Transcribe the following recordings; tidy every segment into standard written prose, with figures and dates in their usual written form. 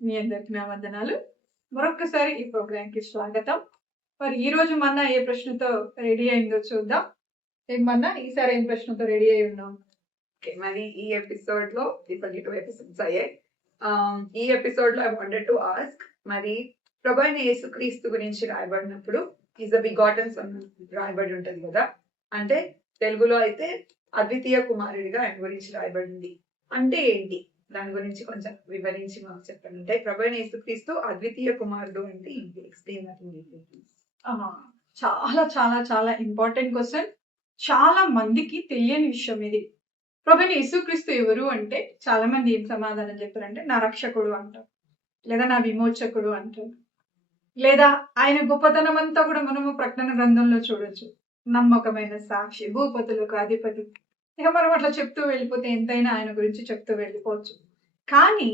మీ అందరికి నా వందనాలు. మరొక్కసారి ఈ ప్రోగ్రాంకి స్వాగతం. మరి ఈ రోజు మన్నా ఏ ప్రశ్నతో రెడీ అయిందో చూద్దాం. ఏమన్నా ఈసారి ఏం ప్రశ్నతో రెడీ అయి ఉన్నాం? మరి ఈ ఎపిసోడ్ లో ఇప్పుడు 2 ఎపిసోడ్స్ అయ్యాయి. ఈ ఎపిసోడ్ లో ఐ వాంటెడ్ టు ఆస్క్, మరి ప్రభు అయిన యేసుక్రీస్తు గురించి రాయబడినప్పుడు ఈజ్ ద బిగాటన్ సన్ రాయబడి ఉంటది కదా. అంటే తెలుగులో అయితే అద్వితీయ కుమారుడిగా ఆయన గురించి రాయబడింది. అంటే ఏంటి, దాని గురించి కొంచెం వివరించి మాకు చెప్పండి. అంటే ప్రభు అయిన యేసుక్రీస్తు అద్వితీయ కుమారుడు అంటే ఏంటి? Explain that in detail. చాలా చాలా చాలా ఇంపార్టెంట్ క్వశ్చన్. చాలా మందికి తెలియని విషయం ఇది. ప్రభు యేసుక్రీస్తు ఎవరు అంటే చాలా మంది ఏం సమాధానం చెప్పారంటే నా రక్షకుడు అంటారు, లేదా నా విమోచకుడు అంటారు, లేదా ఆయన గొప్పతనం అంతా కూడా మనము ప్రకటన గ్రంథంలో చూడొచ్చు. నమ్మకమైన సాక్షి, భూపతులకు అధిపతి, ఇక మనం అట్లా చెప్తూ వెళ్ళిపోతే ఎంతైనా ఆయన గురించి చెప్తూ వెళ్ళిపోవచ్చు. కానీ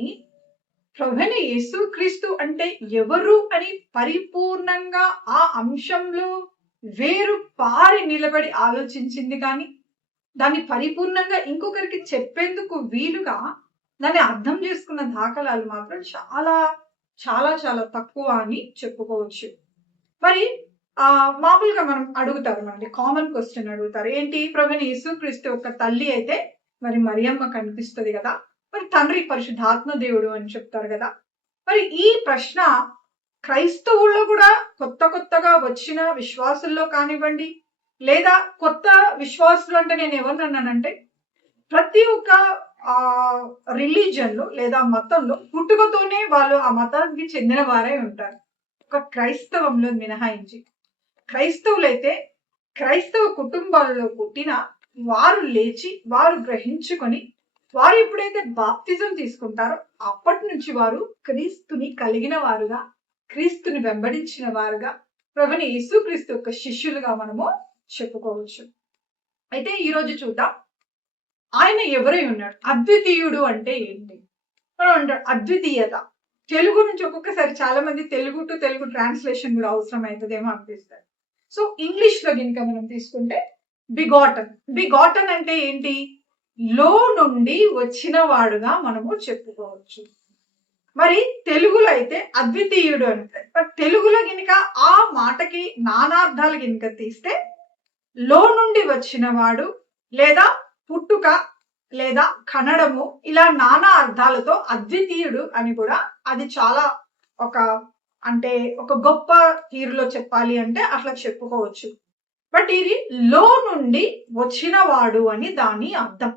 ప్రభువైన యేసుక్రీస్తు అంటే ఎవరు అని పరిపూర్ణంగా ఆ అంశంలో వేరు పారి నిలబడి ఆలోచించింది, కానీ దాన్ని పరిపూర్ణంగా ఇంకొకరికి చెప్పేందుకు వీలుగా దాన్ని అర్థం చేసుకున్న దాఖలాలు మాత్రం చాలా చాలా చాలా తక్కువ అని చెప్పుకోవచ్చు. మరి మామూలుగా మనం అడుగుతారు, మనకి కామన్ క్వశ్చన్ అడుగుతారు, ఏంటి ప్రభువైన యేసుక్రీస్తు ఒక తల్లి అయితే మరి మరియమ్మ కనిపిస్తుంది కదా, మరి తండ్రి పరిశుద్ధాత్మ దేవుడు అని చెప్తారు కదా. మరి ఈ ప్రశ్న క్రైస్తవుల్లో కూడా కొత్తగా వచ్చిన విశ్వాసుల్లో కానివ్వండి, లేదా కొత్త విశ్వాసులు అంటే నేను ఎవరినన్నానంటే ప్రతి ఒక్క రిలీజన్ లో లేదా మతంలో పుట్టుకతోనే వాళ్ళు ఆ మతానికి చెందిన వారే ఉంటారు, ఒక క్రైస్తవంలో మినహాయించి. క్రైస్తవులైతే క్రైస్తవ కుటుంబాలలో పుట్టిన వారు లేచి వారు గ్రహించుకొని వారు ఎప్పుడైతే బాప్తిజం తీసుకుంటారో అప్పటి నుంచి వారు క్రీస్తుని కలిగిన వారుగా, క్రీస్తుని వెంబడించిన వారుగా, ప్రభువైన యేసుక్రీస్తు యొక్క శిష్యులుగా మనము చెప్పుకోవచ్చు. అయితే ఈరోజు చూద్దాం ఆయన ఎవరై ఉన్నాడు. అద్వితీయుడు అంటే ఏంటి? మనం అంటాడు అద్వితీయత. తెలుగు నుంచి ఒక్కొక్కసారి చాలా మంది తెలుగు టు తెలుగు ట్రాన్స్లేషన్ కూడా అవసరం అవుతుందేమో అనిపిస్తారు. సో ఇంగ్లీష్ లో కనుక మనం తీసుకుంటే బిగాటన్. బిగాటన్ అంటే ఏంటి? లో నుండి వచ్చిన వాడుగా మనము చెప్పుకోవచ్చు. మరి తెలుగులో అయితే అద్వితీయుడు అంటే, తెలుగులో గినక ఆ మాటకి నానార్థాలు గినక తీస్తే లో నుండి వచ్చిన వాడు, లేదా పుట్టుక, లేదా కన్నడము, ఇలా నానా అర్థాలతో అద్వితీయుడు అని కూడా అది చాలా ఒక గొప్ప తీరులో చెప్పాలి అంటే అట్లా చెప్పుకోవచ్చు. బట్ ఇది లో నుండి వచ్చిన వాడు అని దాని అర్థం.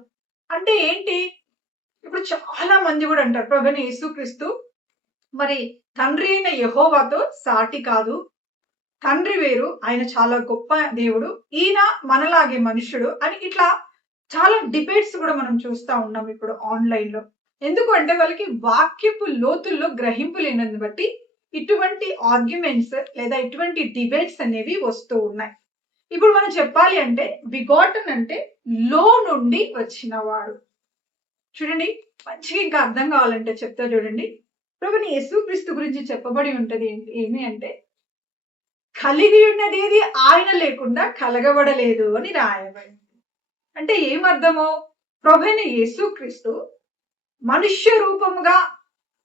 అంటే ఏంటి? ఇప్పుడు చాలా మంది కూడా అంటారు ప్రభువైన యేసుక్రీస్తు మరి తండ్రి అయిన యెహోవాతో సాటి కాదు, తండ్రి వేరు, ఆయన చాలా గొప్ప దేవుడు, ఈయన మనలాగే మనుషుడు అని ఇట్లా చాలా డిబేట్స్ కూడా మనం చూస్తూ ఉన్నాం ఇప్పుడు ఆన్లైన్ లో. ఎందుకు అంటే వాళ్ళకి వాక్యపు లోతుల్లో గ్రహింపు లేనందు బట్టి ఇటువంటి ఆర్గ్యుమెంట్స్ లేదా ఇటువంటి డిబేట్స్ అనేవి వస్తూ ఉన్నాయి. ఇప్పుడు మనం చెప్పాలి అంటే బిగాటన్ అంటే లో నుండి వచ్చిన వాడు. చూడండి, మంచిగా ఇంకా అర్థం కావాలంటే చెప్తా చూడండి. ప్రభువైన యేసుక్రీస్తు గురించి చెప్పబడి ఉంటది ఏమి అంటే కలిగి ఉన్నది ఏది ఆయన లేకుండా కలగబడలేదు అని రాయబడింది. అంటే ఏమర్థమో, ప్రభువైన యేసుక్రీస్తు మనుష్య రూపముగా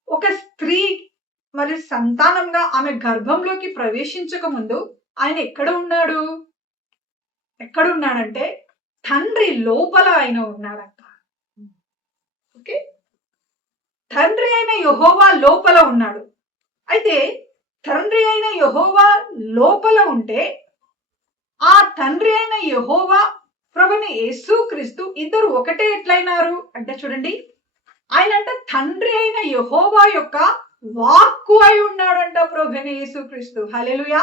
ఒక స్త్రీ మరి సంతానంగా ఆమె గర్భంలోకి ప్రవేశించక ముందు ఆయన ఎక్కడున్నాడంటే తండ్రి లోపల ఆయన ఉన్నాడంట. ఓకే, తండ్రి అయిన యెహోవా లోపల ఉన్నాడు. అయితే తండ్రి అయిన యెహోవా లోపల ఉంటే ఆ తండ్రి అయిన యెహోవా ప్రభువైన యేసుక్రీస్తు ఇద్దరు ఒకటే ఎట్లయినారు అంటే చూడండి, ఆయన అంటే తండ్రి అయిన యెహోవా యొక్క వాక్కు అయి ఉన్నాడంట ప్రభువైన యేసుక్రీస్తు. హల్లెలూయా.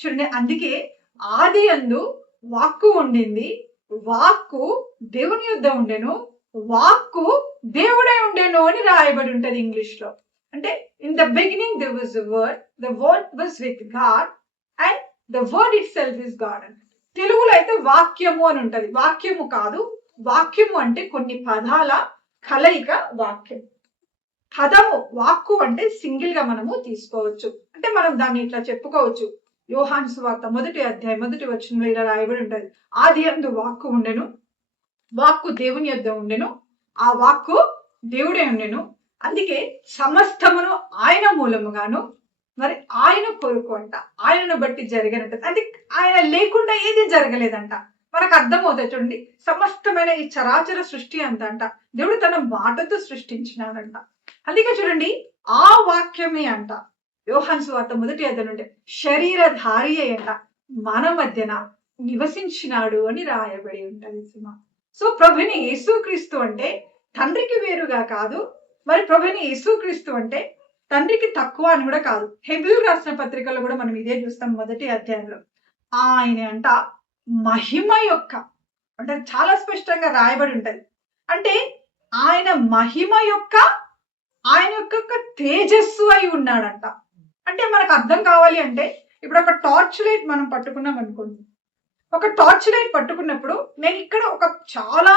చూడండి, అందుకే ఆది యందు వాక్కు ఉండింది, వాక్కు దేవుని యొద్ద ఉండెను, వాక్కు దేవుడే ఉండెను అని రాయబడి ఉంటది ఇంగ్లీష్ లో. అంటే in the beginning there was the word, the word was with God and the word itself is God అని. తెలుగులో అయితే వాక్యము అని ఉంటది. వాక్యము కాదు, వాక్యము అంటే కొన్ని పదాల కలయిక వాక్యం. పదము వాక్కు అంటే సింగిల్ గా మనము తీసుకోవచ్చు. అంటే మనం దాన్ని ఇట్లా చెప్పుకోవచ్చు. యోహాను సువార్త 1వ అధ్యాయం 1వ వచనంలో ఇలా రాయబడి ఉంటది, ఆది యందు వాక్కు ఉండెను, వాక్కు దేవుని యొద్ద ఉండెను, ఆ వాక్కు దేవుడే ఉండెను, అందుకే సమస్తమును ఆయన మూలముగాను మరి ఆయన కొరకు అంట, ఆయనను బట్టి జరిగినట్టు. అది ఆయన లేకుండా ఏది జరగలేదంట. మనకు అర్థమవుతుంది చూడండి. సమస్తమైన ఈ చరాచర సృష్టి అంత అంట దేవుడు తన మాటతో సృష్టించినాడంట. అందుకే చూడండి, ఆ వాక్యమే అంట యోహాను సువార్త 1వ అధ్యాయం నుండి శరీరధారి అంట మన మధ్యన నివసించినాడు అని రాయబడి ఉంటది సుమా. సో ప్రభుని యేసుక్రీస్తు అంటే తండ్రికి వేరుగా కాదు, మరి ప్రభుని యేసుక్రీస్తు అంటే తండ్రికి తక్కువ అని కూడా కాదు. హెబ్రీయులకు రాసిన పత్రికలో కూడా మనం ఇదే చూస్తాం 1వ అధ్యాయంలో. ఆయన అంట మహిమ యొక్క అంటే చాలా స్పష్టంగా రాయబడి ఉంటది. అంటే ఆయన మహిమ యొక్క ఆయన యొక్క తేజస్సు అయి ఉన్నాడంట. అంటే మనకు అర్థం కావాలి అంటే, ఇప్పుడు ఒక టార్చ్ లైట్ మనం పట్టుకున్నాం అనుకోండి. ఒక టార్చ్ లైట్ పట్టుకున్నప్పుడు నేను ఇక్కడ ఒక చాలా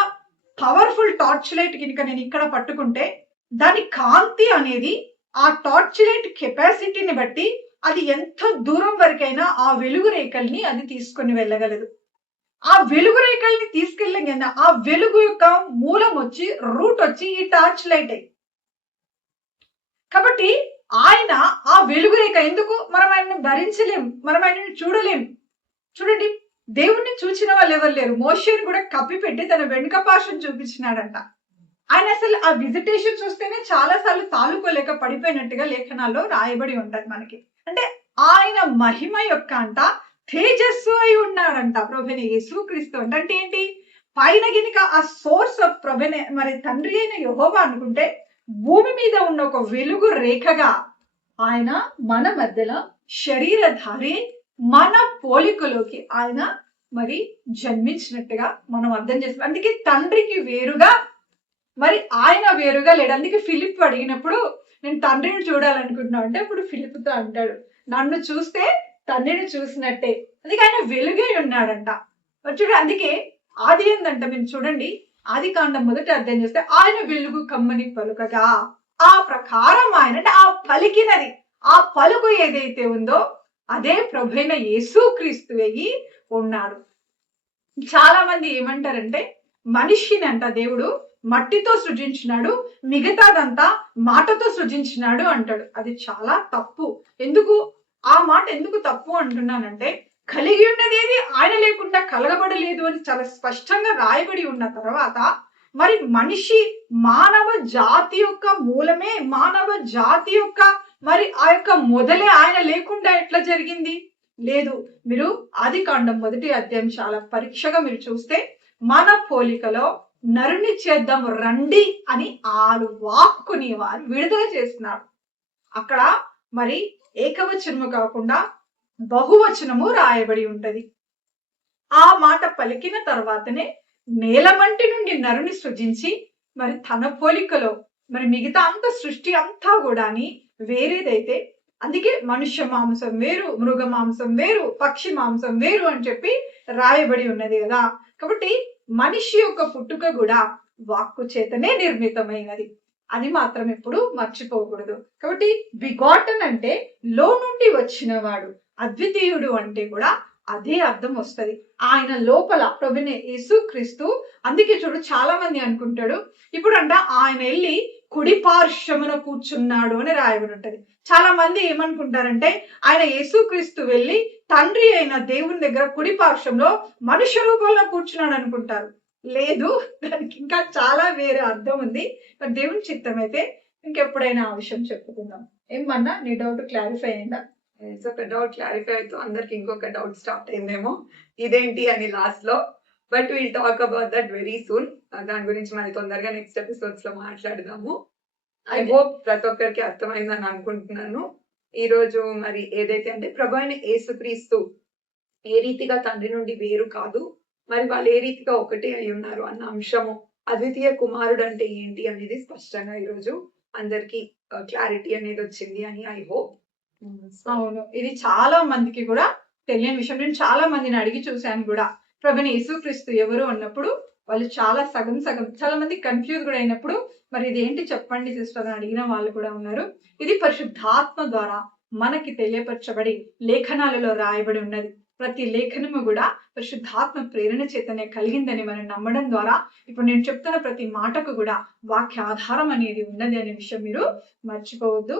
పవర్ఫుల్ టార్చ్ లైట్ కనుక నేను ఇక్కడ పట్టుకుంటే దాని కాంతి అనేది ఆ టార్చ్ లైట్ కెపాసిటీని బట్టి అది ఎంత దూరం వరకైనా ఆ వెలుగు రేఖల్ని అది తీసుకొని వెళ్ళగలదు. ఆ వెలుగు రేఖల్ని తీసుకెళ్ళగానే ఆ వెలుగు యొక్క మూలం వచ్చి రూట్ వచ్చి ఈ టార్చ్ లైట్. కాబట్టి ఆయన ఆ వెలుగు రేఖ. ఎందుకు మనం ఆయన్ని భరించలేం, మనం ఆయనని చూడలేం. చూడండి, దేవుణ్ణి చూసిన వాళ్ళు ఎవరు లేరు. మోషేని కూడా కప్పిపెట్టి తన వెనుక పార్శ్వం చూపించినాడంట. ఆయన అసలు ఆ విజిటేషన్ చూస్తేనే చాలా సార్లు తాలుకోలేక పడిపోయినట్టుగా లేఖనాల్లో రాయబడి ఉంటది మనకి. అంటే ఆయన మహిమ యొక్క అంట తేజస్సు అయి ఉన్నాడంట ప్రభుని యేసుక్రీస్తు. అంటే ఏంటి, పైన గినిక ఆ సోర్స్ ఆఫ్ ప్రభుని మరి తండ్రి అయిన యెహోవా అనుకుంటే, భూమి మీద ఉన్న ఒక వెలుగు రేఖగా ఆయన మన మధ్యలో శరీరధారి మన పోలికలోకి ఆయన మరి జన్మించినట్టుగా మనం అర్థం చేస్తాం. అందుకే తండ్రికి వేరుగా మరి ఆయన వేరుగా లేడు. అందుకే ఫిలిప్ అడిగినప్పుడు నేను తండ్రిని చూడాలనుకుంటున్నా అంటే అప్పుడు ఫిలిప్తో అంటాడు, నన్ను చూస్తే తండ్రిని చూసినట్టే. అందుకే ఆయన వెలుగే ఉన్నాడంట. చూడండి, అందుకే ఆది ఏందంట మీరు చూడండి, ఆది కాండం 1వ అధ్యాయం చేస్తే ఆయన వెలుగు కమ్మని పలుకగా ఆ ప్రకారం ఆయన అంటే ఆ పలికినది ఆ పలుకు ఏదైతే ఉందో అదే ప్రభువైన యేసుక్రీస్తు అయి ఉన్నాడు. చాలా మంది ఏమంటారంటే మనిషిని అంట దేవుడు మట్టితో సృజించినాడు, మిగతాదంతా మాటతో సృజించినాడు అంటాడు. అది చాలా తప్పు. ఎందుకు ఆ మాట ఎందుకు తప్పు అంటున్నానంటే, కలిగి ఉన్నది ఏది ఆయన లేకుండా కలగబడలేదు అని చాలా స్పష్టంగా రాయబడి ఉన్న తర్వాత మరి మనిషి మానవ జాతి యొక్క మూలమే, మానవ జాతి యొక్క మరి ఆ యొక్క మొదలే ఆయన లేకుండా ఎట్లా జరిగింది? లేదు. మీరు ఆది కాండం 1వ అధ్యాయం చాలా పరీక్షగా మీరు చూస్తే, మన పోలికలో నరుని చేద్దాం రండి అని ఆలు వాక్కుని వారు విడుదల చేస్తున్నారు. అక్కడ మరి ఏకవచనము కాకుండా బహువచనము రాయబడి ఉంటది. ఆ మాట పలికిన తర్వాతనే నేలమంటి నుండి నరుని సృజించి మరి తన పోలికలో మరి మిగతా అంత సృష్టి అంతా కూడాని వేరేదైతే, అందుకే మనుష్య మాంసం వేరు, మృగ మాంసం వేరు, పక్షి మాంసం వేరు అని చెప్పి రాయబడి ఉన్నది కదా. కాబట్టి మనిషి యొక్క పుట్టుక కూడా వాక్కు చేతనే నిర్మితమైనది. అది మాత్రం ఎప్పుడు మర్చిపోకూడదు. కాబట్టి బిగాటన్ అంటే లో నుండి వచ్చినవాడు, అద్వితీయుడు అంటే కూడా అదే అర్థం వస్తది. ఆయన లోపల ప్రభువైన యేసుక్రీస్తు. అందుకే చూడు, చాలా మంది అనుకుంటాడు ఇప్పుడు అంట ఆయన వెళ్ళి కుడి పార్శ్వమున కూర్చున్నాడు అని రాయబడి ఉంటది. చాలా మంది ఏమనుకుంటారంటే ఆయన యేసుక్రీస్తు వెళ్ళి తండ్రి అయిన దేవుని దగ్గర కుడి పార్శ్వంలో మనుష్య రూపంలో కూర్చున్నాడు అనుకుంటారు. లేదు, దానికి ఇంకా చాలా వేరే అర్థం ఉంది. మరి దేవుని చిత్తం అయితే ఇంకెప్పుడైనా ఆ విషయం చెప్పుకుందాం. ఏమన్నా నీ డౌట్ క్లారిఫై అయిందా? ఒక డౌట్ క్లారిఫై అవుతూ అందరికి ఇంకొక డౌట్ స్టార్ట్ అయిందేమో ఇదేంటి అని లాస్ట్ లో. But will talk about that very soon. దాని గురించి మరి తొందరగా నెక్స్ట్ ఎపిసోడ్స్ లో మాట్లాడదాము. ఐ హోప్ ప్రతి ఒక్కరికి అర్థమైందని అనుకుంటున్నాను. ఈ రోజు మరి ఏదైతే అంటే ప్రభువైన యేసుక్రీస్తు ఏ రీతిగా తండ్రి నుండి వేరు కాదు, మరి వాళ్ళు ఏ రీతిగా ఒకటే అయి ఉన్నారు అన్న అంశము, అద్వితీయ కుమారుడు అంటే ఏంటి అనేది స్పష్టంగా ఈరోజు అందరికి క్లారిటీ అనేది వచ్చింది అని ఐ హోప్. అవును, ఇది చాలా మందికి కూడా తెలియని విషయం. నేను చాలా మందిని అడిగి చూశాను కూడా, ప్రభువైన యేసుక్రీస్తు ఎవరు అన్నప్పుడు వాళ్ళు చాలా సగం చాలా మంది కన్ఫ్యూజ్ కూడా అయినప్పుడు మరి ఇది ఏంటి చెప్పండి సిస్టర్ అని అడిగిన వాళ్ళు కూడా ఉన్నారు. ఇది పరిశుద్ధాత్మ ద్వారా మనకి తెలియపరచబడి లేఖనాలలో రాయబడి ఉన్నది. ప్రతి లేఖనము కూడా పరిశుద్ధాత్మ ప్రేరణ చేతనే కలిగిందని మనం నమ్మడం ద్వారా ఇప్పుడు నేను చెప్తున్న ప్రతి మాటకు కూడా వాక్య ఆధారం అనేది ఉన్నది అనే విషయం మీరు మర్చిపోవద్దు.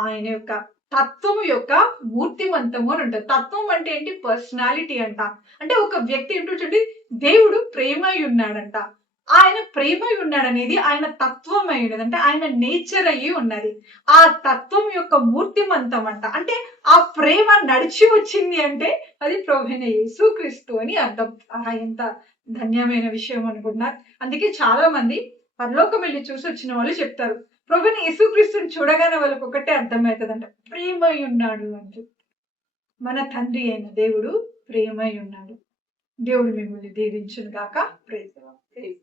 ఆయన యొక్క తత్వము యొక్క మూర్తిమంతము అని ఉంటుంది. తత్వం అంటే ఏంటి? పర్సనాలిటీ అంట. అంటే ఒక వ్యక్తి ఏంటో చూడండి, దేవుడు ప్రేమై ఉన్నాడంట. ఆయన ప్రేమై ఉన్నాడనేది ఆయన తత్వమై ఉన్నది, అంటే ఆయన నేచర్ అయ్యి ఉన్నది. ఆ తత్వం యొక్క మూర్తిమంతం అంట. అంటే ఆ ప్రేమ నడిచి వచ్చింది అంటే అది ప్రభువైన యేసుక్రీస్తు అని అర్థం. ఎంత ధన్యమైన విషయం అనుకుంటున్నారు. అందుకే చాలా మంది పరలోకం వెళ్ళి చూసి వచ్చిన వాళ్ళు చెప్తారు, ప్రభువైన యేసుక్రీస్తుని చూడగానే వాళ్ళకి ఒకటే అర్థమవుతుందంట, ప్రేమై ఉన్నాడు అంటూ. మన తండ్రి అయిన దేవుడు ప్రేమై ఉన్నాడు. దేవుడు మిమ్మల్ని దీవించును గాక. Praise the lord.